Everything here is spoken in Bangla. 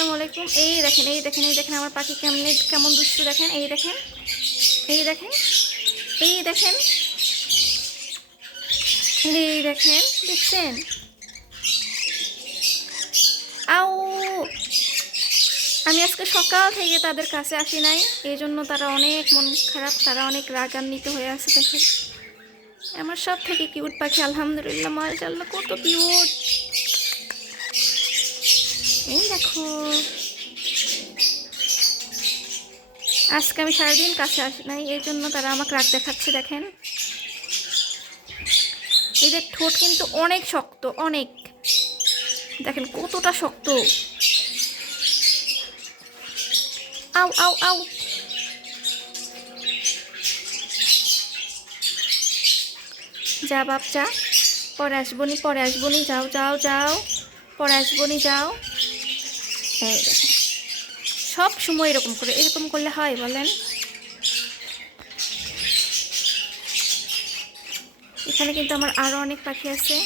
আসসালামু আলাইকুম। এই দেখেন এই দেখেন এই দেখেন আমার পাখি কেমন দুষ্টু দেখেন। এই দেখেন এই দেখেন এই দেখেন এই দেখেন দেখছেন। আউ আমি আজকে সকাল থেকে তাদের কাছে আসি নাই, এই জন্য তারা অনেক মন খারাপ, তারা অনেক রাগান্বিত হয়ে আছে। দেখেন আমার সব থেকে কিউট পাখি, আলহামদুলিল্লাহ মাশাআল্লাহ কত কিউট। এই দেখো আজকে আমি সারাদিন কাছে আসি নাই, এই জন্য তারা আমাকে রাগ দেখাচ্ছে। দেখেন এদের ঠোঁট কিন্তু অনেক শক্ত, অনেক, দেখেন কতটা শক্ত। আউ আউ আউ যা বাপ যা, পরে আসবনি পরে আসবনি, যাও যাও যাও, পরে আসবনি যাও। এই দেখেন সব সময় এরকম করে, এরকম করলে হয় বলেন। এখানে কিন্তু আমার আরও অনেক পাখি আছে।